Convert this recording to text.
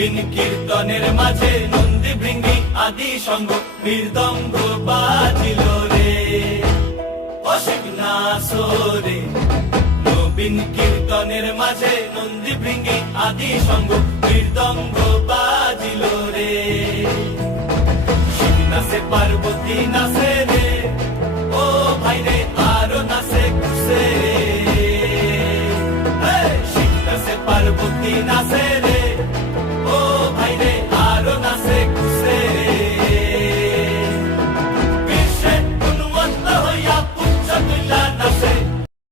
নবীন কীর্তনের মাঝে নন্দী ভৃঙ্গি আদি সঙ্গ মৃদঙ্গ বাজিল রে অসিক নাসরে। নবীন কীর্তনের মাঝে নন্দী ভৃঙ্গি আদি সঙ্গ মৃদঙ্গ বাজিল রে। শিব নাচে পার্বতী নাচে রে ও ভাই রে।